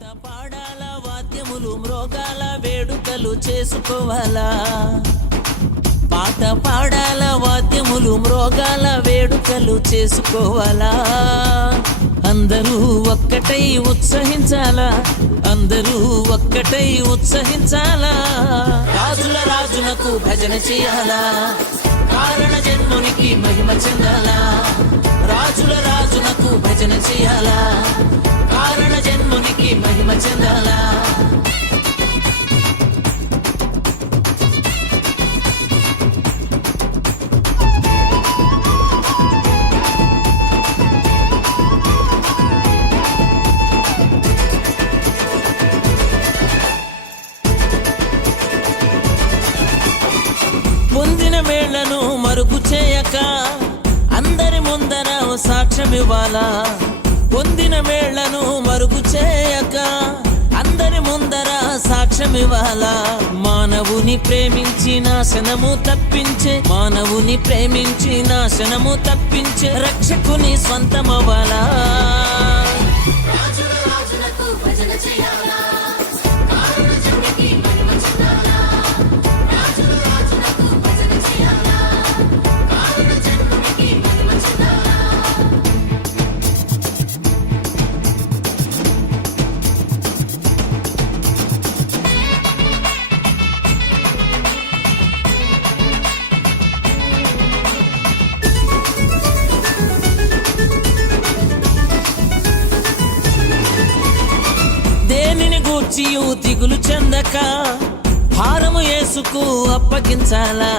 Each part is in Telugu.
పాడాల వాద్యములు మృగాల వేడుకలు చేసుకోవాలా? పాట పాడాల వాద్యములు మృగాల వేడుకలు చేసుకోవాలా? అందరూ ఒక్కటై ఉత్సహించాలా? అందరూ ఒక్కటై ఉత్సహించాలా? రాజుల రాజునకు భజన చేయాలా? కారణ జన్మునికి మహిమ చెందాలా? రాజుల రాజునకు భజన చేయాలా? కారణ జన్మునికి మహిమ చెందాలా? పొందిన మేళ్ళను మరుగు చేయక అందరి ముందర సాక్ష్యమివ్వాలా? పొందిన మేళ్ళను మరుగు చేయక అందరి ముందర సాక్ష్యమివ్వాలా మానవుని ప్రేమించి నాశనము తప్పించే మానవుని ప్రేమించి నాశనము తప్పించే రక్షకుని స్వంతమవ్వాలా? గూర్చియు దిగులు చెందక భారము యేసుకు అప్పగించాలా?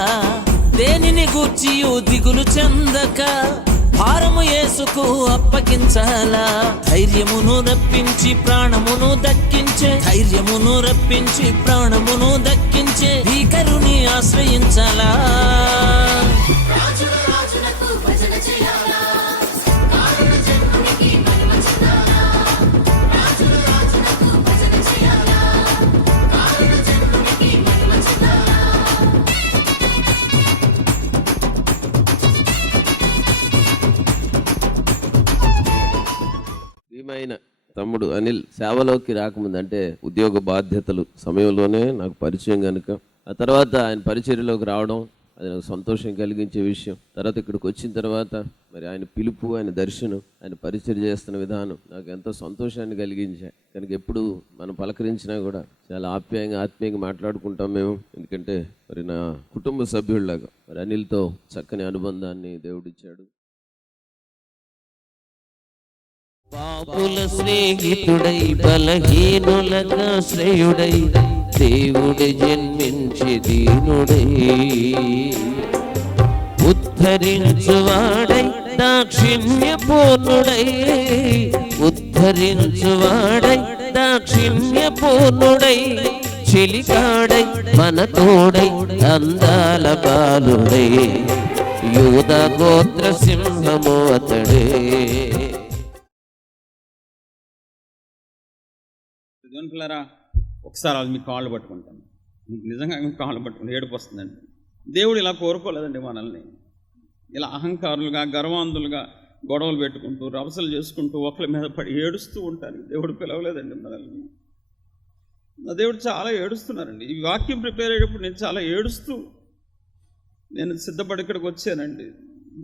దేనిని గూర్చియు దిగులు చెందక భారము యేసుకు అప్పగించాలా? ధైర్యమును రప్పించి ప్రాణమును దక్కించే ధైర్యమును రప్పించి ప్రాణమును దక్కించే భీకరుని ఆశ్రయించాలా? తమ్ముడు అనిల్ సేవలోకి రాకముందు అంటే ఉద్యోగ బాధ్యతలు సమయంలోనే నాకు పరిచయం కనుక ఆ తర్వాత ఆయన పరిచర్యలోకి రావడం అది నాకు సంతోషం కలిగించే విషయం. తర్వాత ఇక్కడికి వచ్చిన తర్వాత మరి ఆయన పిలుపు ఆయన దర్శనం ఆయన పరిచయం చేస్తున్న విధానం నాకు ఎంతో సంతోషాన్ని కలిగించాయి. కనుక ఎప్పుడు మనం పలకరించినా కూడా చాలా ఆప్యాయంగా ఆత్మీయంగా మాట్లాడుకుంటాం మేము. ఎందుకంటే మరి నా కుటుంబ సభ్యుల్లాగా మరి అనిల్తో చక్కని అనుబంధాన్ని దేవుడిచ్చాడు. పాపుల స్నేహితుడై బలహీనులక శ్రేయుడై దేవుడి జన్మించి దీనుడై. ఉద్ధరించువాడై దాక్షిణ్యపూర్ణుడై. ఉద్ధరించువాడై దాక్షిణ్యపూర్ణుడై. చిలికాడై మన తోడై అందాల బాలుడై. యూద గోత్ర సింహము అతడే. జోన్పులారా ఒకసారి వాళ్ళు మీ కాళ్ళు పట్టుకుంటాను. మీకు నిజంగా కాళ్ళు పట్టుకుని ఏడుపు వస్తుందండి. దేవుడు ఇలా కోరుకోలేదండి మనల్ని. ఇలా అహంకారులుగా గర్వాంధులుగా గొడవలు పెట్టుకుంటూ రవసలు చేసుకుంటూ ఒకరి మీద పడి ఏడుస్తూ ఉంటాను దేవుడు పిలవలేదండి మనల్ని. నా దేవుడు చాలా ఏడుస్తున్నారండి. ఈ వాక్యం ప్రిపేర్ అయ్యేటప్పుడు నేను చాలా ఏడుస్తూ నేను సిద్ధపడి ఇక్కడికి వచ్చానండి.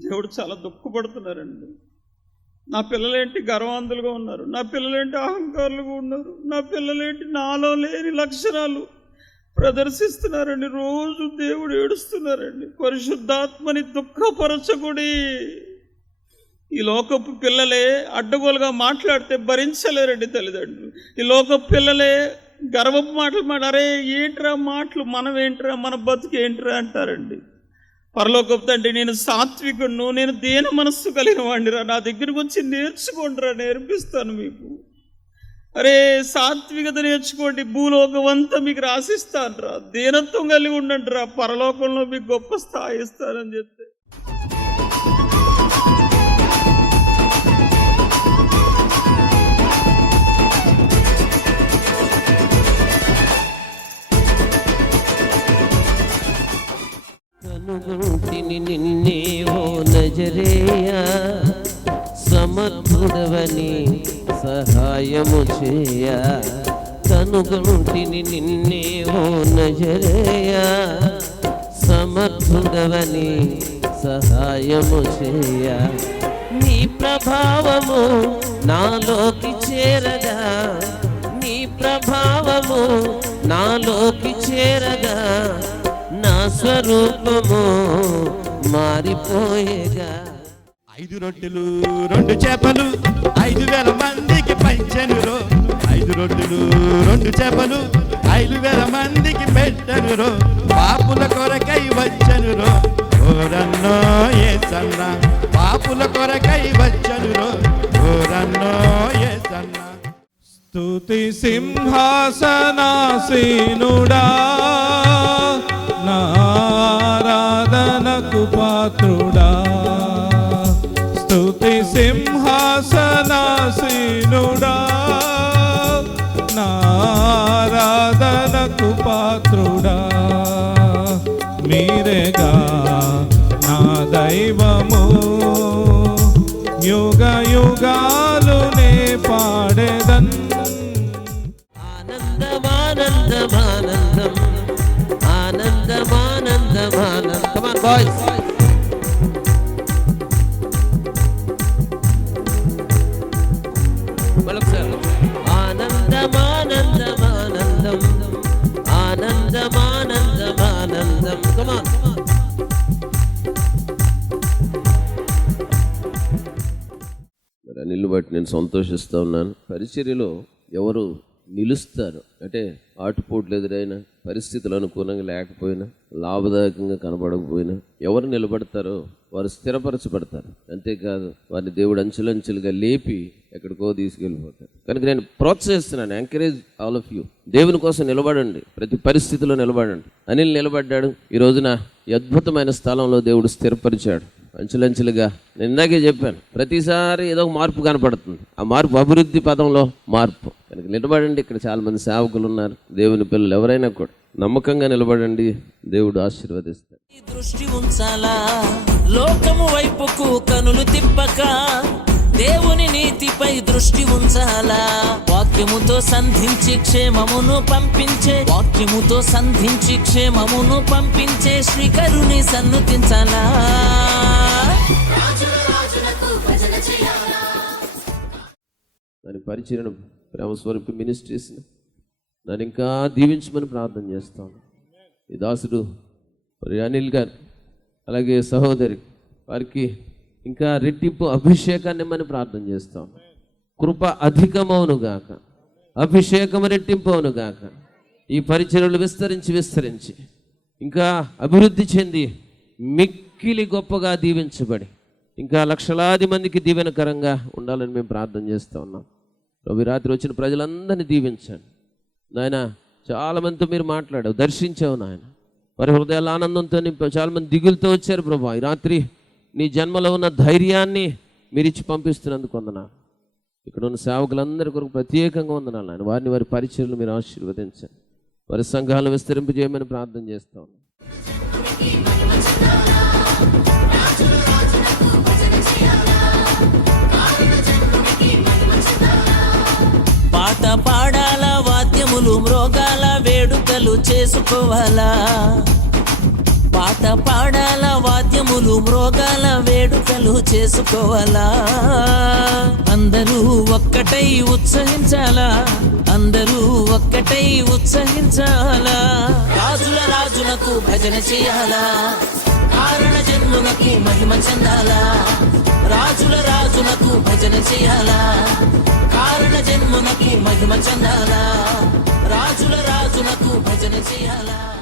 దేవుడు చాలా దుఃఖపడుతున్నారండి. నా పిల్లలేంటి గర్వాంధులుగా ఉన్నారు? నా పిల్లలేంటి అహంకారులుగా ఉన్నారు? నా పిల్లలేంటి నాలో లేని లక్షణాలు? ప్రదర్శిస్తున్నారండి రోజు దేవుడు ఏడుస్తున్నారండి. పరిశుద్ధాత్మని దుఃఖపరచకుడి. ఈ లోకపు పిల్లలే అడ్డగోలుగా మాట్లాడితే భరించలేరండి తల్లిదండ్రులు. ఈ లోకపు పిల్లలే గర్వపు మాటలు మాట అరే ఏంట్రా మాటలు? మనం ఏంట్రా మన బతుకు ఏంట్రా? అంటారండి. పరలోకపు తండ్రి నేను సాత్వికుడును నేను దేన మనస్సు కలిగిన వాడినిరా నా దగ్గరకు వచ్చి నేర్చుకోండిరా నేర్పిస్తాను మీకు. అరే సాత్వికత నేర్చుకోండి భూలోకం అంతా మీకు రాసిస్తాను రా దీనత్వం కలిగి ఉండండి రా పరలోకంలో మీకు గొప్ప స్థాయి ఇస్తానని చెప్తే. సహాయము చేయ. కనుగొంటిని నిన్నే ఓ నజరేయ. సమర్థుడవని సహాయము చేయ. నీ ప్రభావము నాలోకి చేరగా నీ ప్రభావము నాలోకి చేరగా నా స్వరూపము మారిపోయేగా ఐదు రొట్టెలు రెండు చేపలు ఐదు వేల మందికి పంచెనురో. ఐదు రొట్టెలు రెండు చేపలు ఐదు వేల మందికి పెట్టనురో. పాపుల కొరకై వచ్చనురో. ఓరన్నో ఏసన్న పాపుల కొరకై వచ్చనురో. ఓరన్నో ఏసన్న స్తుతి సింహాసనాసీనుడా. నారాధనకు పాత్రుడా. స్తుతి నాశీనుడా నారాధనకు పాత్రుడా. మీరేగా నా దైవము? యుగ యుగాలు నే పాడేదన్. ఆనందమానందమానందం. ఆనందమానందమానందం. బాయ్స్ మరొకసారి ఆనందమానందమానందం ఆనందం కమాన్ అనిల్ని బట్టి నేను సంతోషిస్తూ ఉన్నాను. పరిచర్యలో ఎవరు నిలుస్తారు? అంటే ఆటుపోట్లు ఎదురైనా పరిస్థితులు అనుకూలంగా లేకపోయినా లాభదాయకంగా కనబడకపోయినా ఎవరు నిలబడతారో వారు స్థిరపరచబడతారు. అంతేకాదు వారిని దేవుడు అంచులంచులుగా లేపి ఎక్కడికో తీసుకెళ్ళిపోతారు. కనుక నేను ప్రోత్సహిస్తున్నాను ఎంకరేజ్ ఆల్ ఆఫ్ యూ దేవుని కోసం నిలబడండి ప్రతి పరిస్థితిలో నిలబడండి. అనిల్ నిలబడ్డాడు. ఈ రోజున ఈ అద్భుతమైన స్థలంలో దేవుడు స్థిరపరిచాడు. అంచులంచులుగా నేను ఇందాకే చెప్పాను. ప్రతిసారి ఏదో ఒక మార్పు కనపడుతుంది. ఆ మార్పు అభివృద్ధి పదంలో మార్పు. కనుక నిలబడండి. ఇక్కడ చాలామంది సేవకులు ఉన్నారు. దేవుని పిల్లలు ఎవరైనా కూడా నమ్మకంగా నిలబడండి. దేవుడు ఆశీర్వదిస్తాడు. ఈ దృష్టి ఉంచాలా? లోకము వైపుకు కనులు తిప్పక దేవుని నీతిపై దృష్టి ఉంచాలా? వాక్యముతో సంధించి క్షేమమును పంపించే వాక్యముతో సంధించి క్షేమమును పంపించే శ్రీకరుని సన్నుతించాలా? పరిచయను ప్రేమస్వరూపి మినిస్ట్రీస్ని నన్ను ఇంకా దీవించమని ప్రార్థన చేస్తాను. ఈ దాసుడు మరి అనిల్ గారు అలాగే సహోదరి వారికి ఇంకా రెట్టింపు అభిషేకాన్ని ఇమ్మని ప్రార్థన చేస్తాం. కృప అధికమవును గాక. అభిషేకం రెట్టింపు అవును గాక. ఈ పరిచయలు విస్తరించి విస్తరించి ఇంకా అభివృద్ధి చెంది మిక్కిలి గొప్పగా దీవించబడి ఇంకా లక్షలాది మందికి దీవెనకరంగా ఉండాలని మేము ప్రార్థన చేస్తూ ఉన్నాం. రవి రాత్రి వచ్చిన ప్రజలందరినీ దీవించండి. నాయన చాలామందితో మీరు మాట్లాడావు దర్శించావు నాయన. వారి హృదయాల ఆనందంతో నింపావు చాలా దిగులతో వచ్చారు ప్రభా. ఈ రాత్రి నీ జన్మలో ఉన్న ధైర్యాన్ని మీరు ఇచ్చి పంపిస్తున్నందుకు వందనాలు. ఇక్కడ ఉన్న సేవకులందరి కొరకు ప్రత్యేకంగా వందనాలు నాయన. వారిని వారి పరిచయలు మీరు ఆశీర్వదించండి. వారి సంఘాలను విస్తరింపజేయమని ప్రార్థన చేస్తా ఉన్నాను పాడాల వాద్యములు మ్రోగాల వేడుకలు చేసుకోవాలా? పాట పాడాల వాద్యములు మ్రోగాల వేడుకలు చేసుకోవాలా? అందరూ ఒక్కటై ఉత్సహించాలా? అందరూ ఒక్కటై ఉత్సహించాలా? రాజుల రాజులకు భజన చేయాలా? కారణ జన్ములకు మహిమ చెందాలా? రాజుల రాజులకు భజన చేయాలా? కారణ జన్మునకు మహిమ చెందాలా? రాజుల రాజులకు భజన చేయాలా?